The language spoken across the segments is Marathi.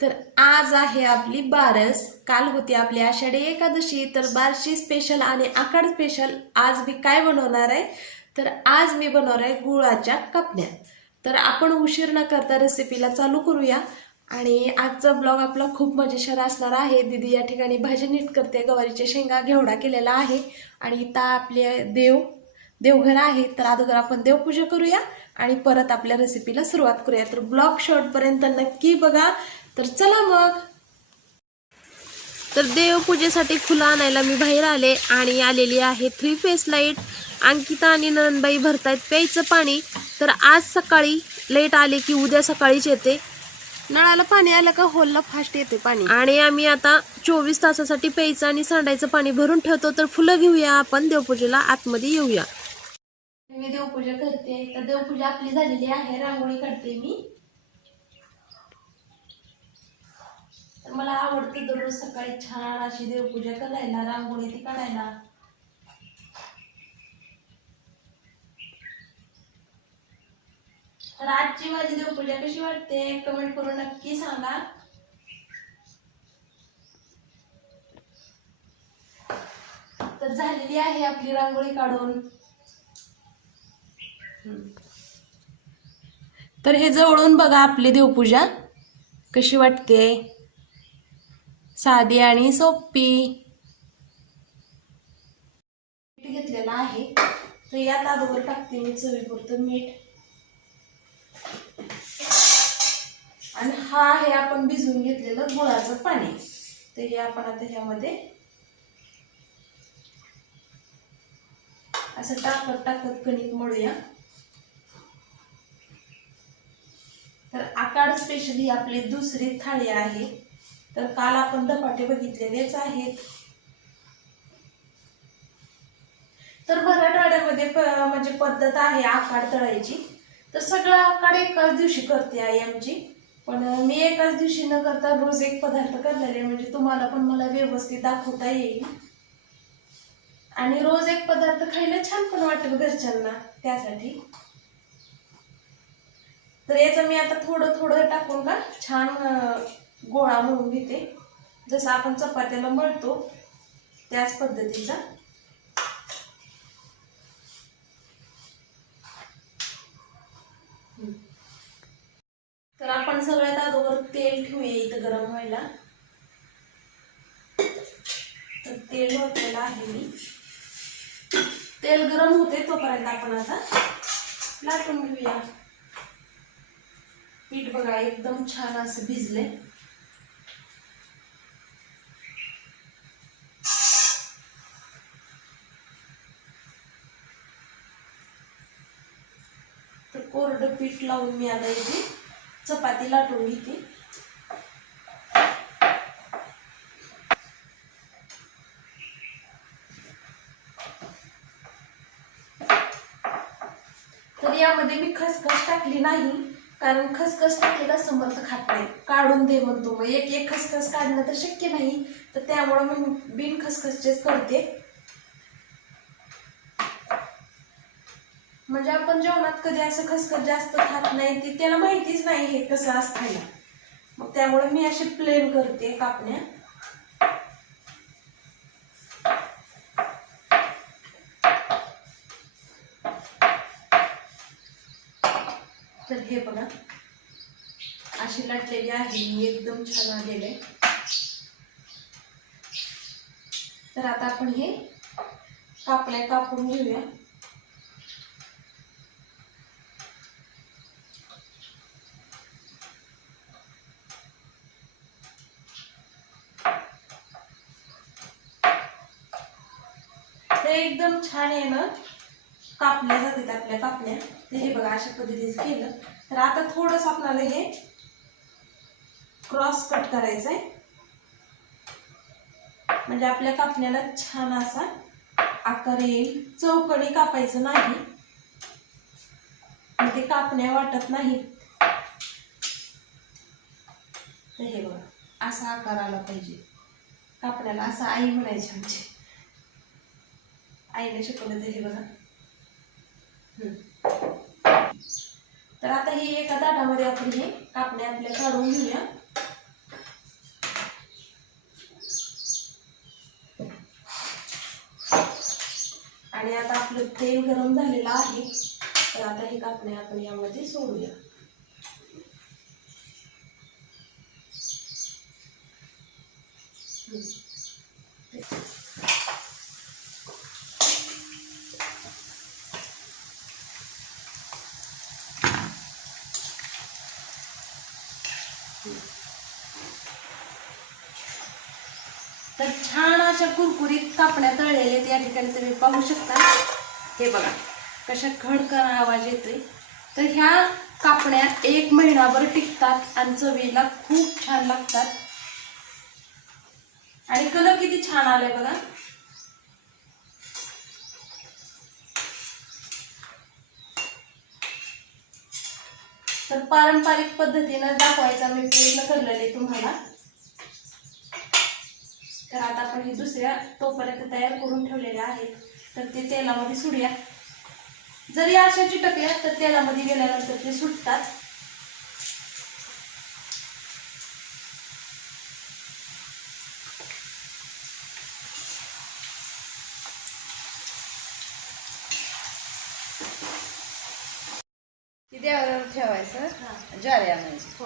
तर आज आहे आपली बारस. काल होती आपली आषाढी एकादशी. तर बारशी स्पेशल आणि आखाड स्पेशल आज मी काय बनवणार आहे, तर आज मी बनवणार आहे गुळाच्या कापण्या. तर आपण उशीर न करता रेसिपीला चालू करूया. आणि आजचा ब्लॉग आपला खूप मजेशीर असणार आहे. दीदी या ठिकाणी भाजी नीट करते, गवारीच्या शेंगा घेवडा केलेला आहे आणि इथं आपले देवघर आहे. तर अगोदर आपण देवपूजा करूया आणि परत आपल्या रेसिपीला सुरुवात करूया. तर ब्लॉग शेवटपर्यंत नक्की बघा. तर चला मग. तर देवपूजेसाठी फुलं आणायला मी बाहेर आले आणि आलेली आहे 3 फेस लाईट. अंकिता आणि नंदबाई भरतायत प्यायचं पाणी. तर आज सकाळी लाईट आले की उद्या सकाळीच येते. नळाला पाणी आलं का होलला फास्ट येते पाणी. आणि आम्ही आता 24 तासासाठी प्यायचं आणि सांडायचं पाणी भरून ठेवतो. तर फुलं घेऊया आपण देवपूजेला, आतमध्ये येऊया. मी देवपूजा करते. तर देवपूजा आपली झालेली आहे. रांगोळी काढते मी. तर मला आवडते दररोज सकाळी छान अशी देवपूजा करायला, रांगोळी ती काढायला. तर आजची माझी देवपूजा कशी वाटते कमेंट करून नक्की सांगा. तर झालेली आहे आपली रांगोळी काढून. तर हे जवळून बघा आपली देवपूजा कशी वाटते, साधी आणि सोपी. मीठ घेतलेला आहे. तर यात अगोदर टाकते मी चवीपुरतं मीठ. आणि हा आहे आपण भिजवून घेतलेलं गुळाचं पाणी. तर हे आपण आता ह्यामध्ये असं टाकत टाकत कणिक मळूया. तर आखाड स्पेशल ही आपली दुसरी थाळी आहे. तर काल आपण धपाटे बघितलेलेच आहेत. तर मराठवाड्यामध्ये म्हणजे पद्धत आहे आखाड तळायची. तर सगळं आखाड एकाच दिवशी करते आई आमची. पण मी एकाच दिवशी न करता रोज एक पदार्थ करलेले, म्हणजे तुम्हाला पण मला व्यवस्थित दाखवता येईल. आणि रोज एक पदार्थ खायला छान पण वाटेल घरच्यांना, त्यासाठी. तर याचं मी आता थोडं थोडं टाकून का छान गोळा मळून घेते, जसं आपण चपात्याला मळतो त्याच पद्धतीचा. तर आपण सगळ्यात अगोदर तेल ठेवूया इथं गरम व्हायला. तर तेल ओतलेलं आहे मी. तेल गरम होते तोपर्यंत आपण आता लाटून घेऊया. पीठ बघा एकदम छान असं भिजले. तर कोरडं पीठ लावून मी आता इथे चपाती लाटून घेते. तर यामध्ये मी खसखस टाकली नाही, कारण खसखस टाकलेला समर्थ खात नाही, काढून दे म्हणतो. मग एक एक खसखस काढणं तर शक्य नाही. तर त्यामुळे मी बिन खसखसचेच करते. म्हणजे आपण जेवणात कधी असं खसखस जास्त खात नाही, ते त्याला माहितीच नाही हे कसं असतं. मग त्यामुळे मी अशी प्लेन करते कापण्या. तर हे बघा अशी लाटलेली आहे मी, एकदम छान आलेले. तर आता आपण हे कापण्या कापून घेऊया. तर एकदम छान आहे ना, कापल्या जातात आपल्या कापण्या. तर हे बघा अशा पद्धतीने केलं. तर आता थोडंसं आपल्याला हे क्रॉस कट करायचं आहे, म्हणजे आपल्या कापण्याला छान असा आकार येईल. चौकणी कापायचं नाही, ते कापण्या वाटत नाहीत. तर हे बघा असा आकार आला पाहिजे कापण्याला, असं आई म्हणायची आमची. आईने शिकवलं. तर हे बघा. तर आता ही एका ताटामध्ये आपण हे कापण्या आपल्या काढून घेऊया. आणि आता आपलं तेल गरम झालेलं आहे, तर आता हे कापण्या आपण यामध्ये सोडूया. तर छान अशा कुरकुरीत कापण्या तळलेल्या या ठिकाणी तुम्ही पाहू शकता. हे बघा कशा खडखड आवाज येतोय. तर ह्या कापण्या 1 महिनाभर टिकतात आणि चवीला खूप छान लागतात. आणि कलर किती छान आलाय बघा. तर पारंपरिक पद्धतीने दाखवायचा मी प्रयत्न करलेले तुम्हाला. तर आता आपण हे दुसऱ्या तोपर्यंत तयार करून ठेवलेले आहेत, तर ते तेलामध्ये सोडूया. जरी अशा चिटकल्या तर तेलामध्ये गेल्यानंतर ते सुटतात. ठेवायचं ज्वारी आणायची.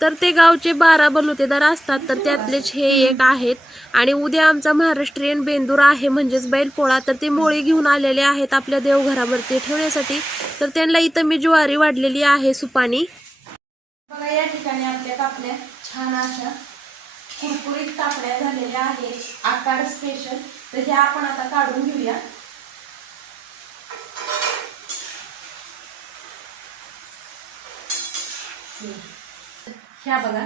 तर ते गावचे 12 बलुतेदार असतात, तर त्यातलेच हे एक आहेत. आणि उद्या आमचा महाराष्ट्रीयन बेंदूर आहे, म्हणजेच बैलपोळा. तर ते मोळी घेऊन आलेले आहेत आपल्या देवघरावरती ठेवण्यासाठी. तर त्यांना इथं मी ज्वारी वाढलेली आहे सुपानी. बघा या ठिकाणी आपल्या कापण्या छान अशा कुरकुरीत कापण्या झालेल्या आहेत, आकार स्पेशल. तर हे आपण आता काढून घेऊया. ह्या बघा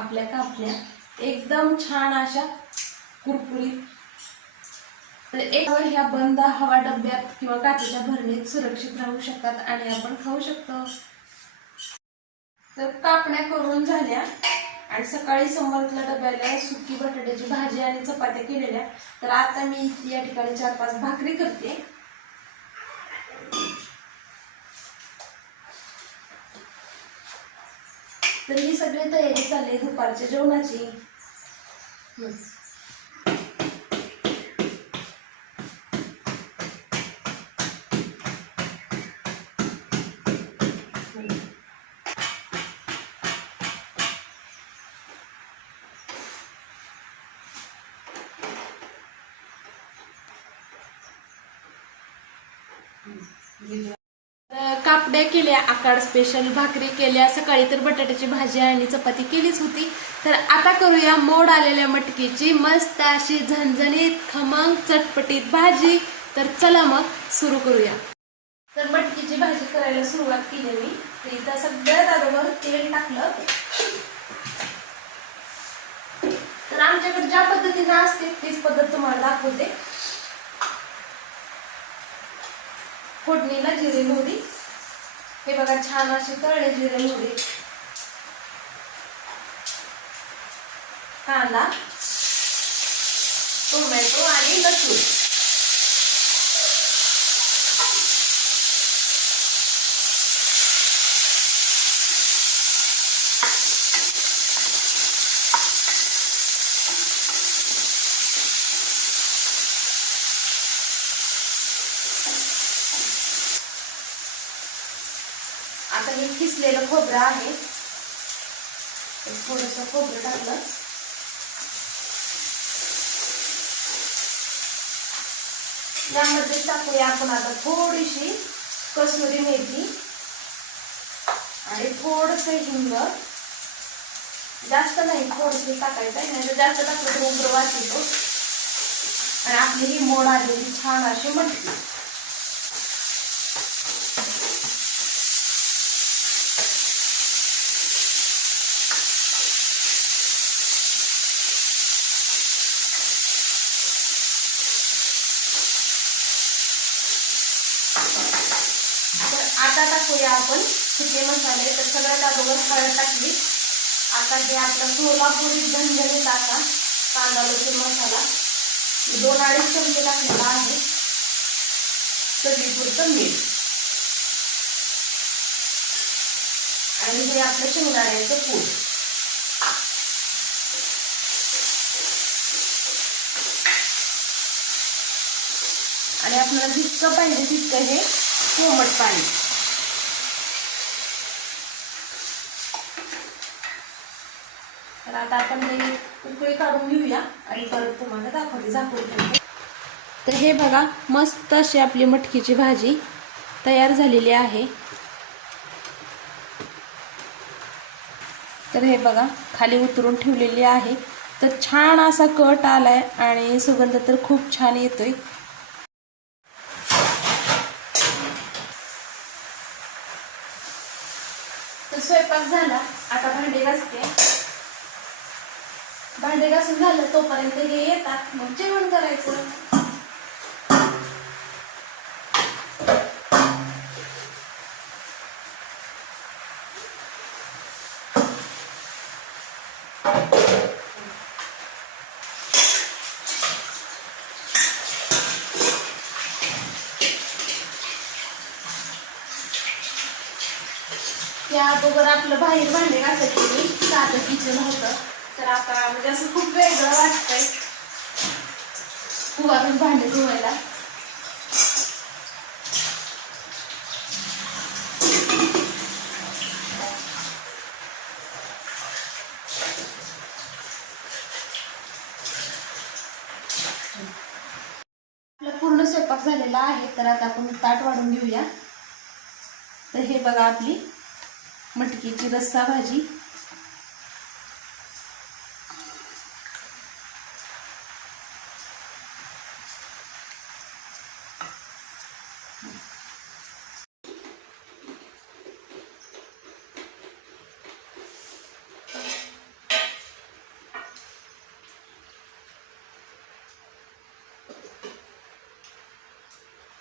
आपल्या कापण्या एकदम छान अशा कुरकुरीत. तर एक ह्या बंद हवा डब्यात किंवा काचेच्या भरणीत सुरक्षित राहू शकतात आणि आपण खाऊ शकतो. तर कापण्या करून झाल्या आणि सकाळी समर्थला डब्याला सुकी बटाट्याची भाजी आणि चपात्या केलेल्या. तर आता मी या ठिकाणी 4-5 भाकरी करते. तर ही सगळी तयारी चालली दुपारच्या जेवणाची. कापड्या केल्या, आकार स्पेशल भाकरी केल्या, सकाळी तर बटाट्याची भाजी आणि चपाती केलीच होती. तर आता करूया मोड आलेल्या मटकीची मस्त अशी झणझणीत खमंग चटपटीत भाजी. तर चला मग सुरू करूया. तर मटकीची भाजी करायला सुरुवात केली मी. तर इथं सगळ्यात अगोदर तेल टाकलं. तर आमच्याकडे ज्या पद्धतीने असते तीच पद्धत तुम्हाला दाखवते. फोडणीला जिरे मोहरी, हे बघा छान असे तळले जिरे मोहरी, कांदा, टोमॅटो आणि लसूण. आता हे किसलेलं खोबरं आहे, थोडंसं खोबरं टाकलं. यामध्ये टाकूया आपण आता थोडीशी कसुरी मेथी आणि थोडंसं हिंग. जास्त नाही, थोडंसं टाकायचं आहे, नाही तर जास्त टाकलं तर उग्र वास येतो. आणि आपली ही मोड आलेली छान अशी मटकी. आता टाकूया आपण सुके मसाले. तर सगळ्यात अगोदर हळद टाकली. आता हे आपला सोलापुरी झणझणीत असा कांदा लसूण मसाला 2-2.5 चमचे टाकलेला आहे. चवीपुरतं मीठ आणि हे आपलं शेंगदाण्याचं कूट. आणि आपल्याला जितकं पाहिजे तितकं हे कोमट पाणी. तर आता आपण हे उकळी काढून घेऊया आणि परत तुम्हाला दाखवते झाकून ठेवते. तर हे बघा मस्त अशी आपली मटकीची भाजी तयार झालेली आहे. तर हे बघा खाली उतरून ठेवलेली आहे. तर छान असा कट आलाय आणि सुगंध तर खूप छान येतोय. तर स्वयंपाक झाला, आता भांडे घासते. भांडे घासून झालं तोपर्यंत हे येतात, मग जेवण करायचं. त्या अगोदर आपलं बाहेर भांडे घासायचे मी साधं किचन होतं. तर आता म्हणजे असं खूप वेगळं वाटतंय उभारून भांडे धुवायला. आपला पूर्ण स्वयंपाक झालेला आहे. तर आता आपण ताट वाढून घेऊया. तर हे बघा आपली मटकीची रस्सा भाजी.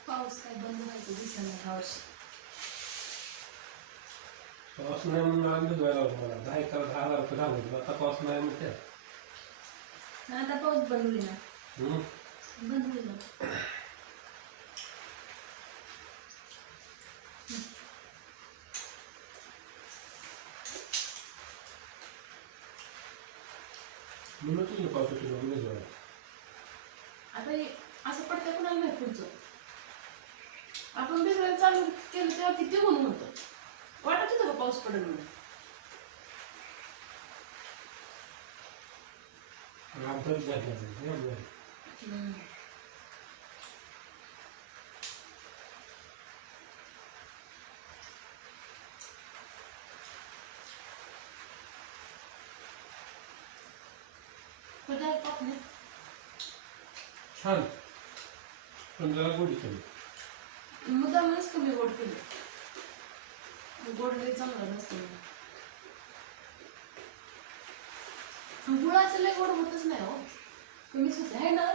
पाऊस काय बंद व्हायचं दिसत नाही ह्यावर्षी. पाऊस नाही म्हणून आम्ही धुवायला होतो मला 10,000 रुपये घालून आता पाऊस नाही म्हणते. आता पाऊस बंद होईल ना. हम्म. बंद होईल ना. म्हणून तुझं पाऊस होतो म्हणून धुवायला. आता हे असं पडतं कुणाला नाही पुढचं. आपण बिघडायला चालू केलं तेव्हा किती ऊन होतं. वाटत होतं का पाऊस पडेल म्हणून. आमचं झालं छान पण जरा गोडी कमी. मुद्दामच कमी गोड केलं. गोड लई चांगलं नसतं. गुळाचं लय गोड होतच नाही हो, कमीच होते आहे ना.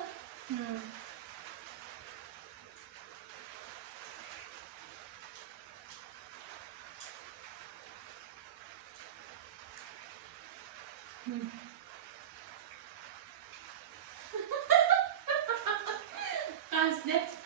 काय